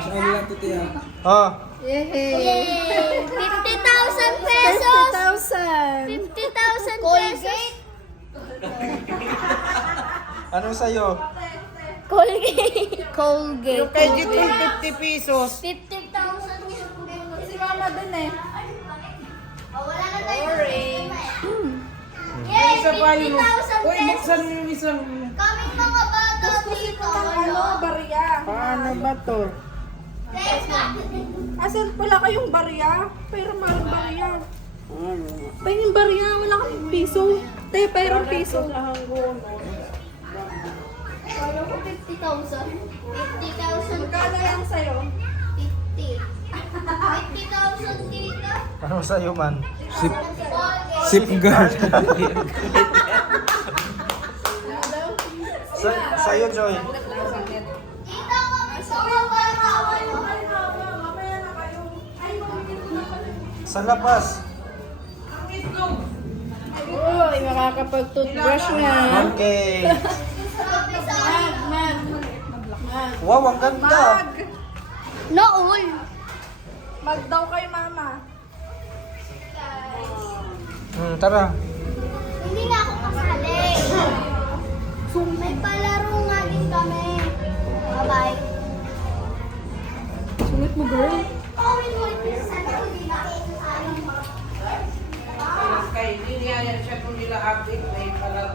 Cash only lang to tiya. Oh, Yay! 50,000 pesos! 50,000. 50,000 pesos! anong sa'yo? Colgate. Colgate. Kay Jitong 50 pesos. 50,000 Si mama din eh. Wala na tayo. Orange. Yay! Isa pa yun. 50,000 Uy, pesos! buksan mo yung isang... Kaming mga bata dito. barya? Paano ba to? Asan pala kayong barya? Pero maraming barya. Pahingin barya, wala kang piso. Te, pero piso. Kala ko 50,000. 50,000. Magkano lang sa'yo? 50. 50,000 dito. Anong sa'yo man? Safeguard. Sa'yo, Joy. Dito kami sa mga bata. Sa labas. Uy, makakapag-toothbrush na. Okay. Mag. Wow, ang ganda. Nool. Mag daw kay mama. Tara. Hindi nga ako kasali. May palaro nga din kami. Bye-bye. Sunod mo, girl. Oh, wait. Sana ko din Kay hindi niya siya kung nila update, may palaro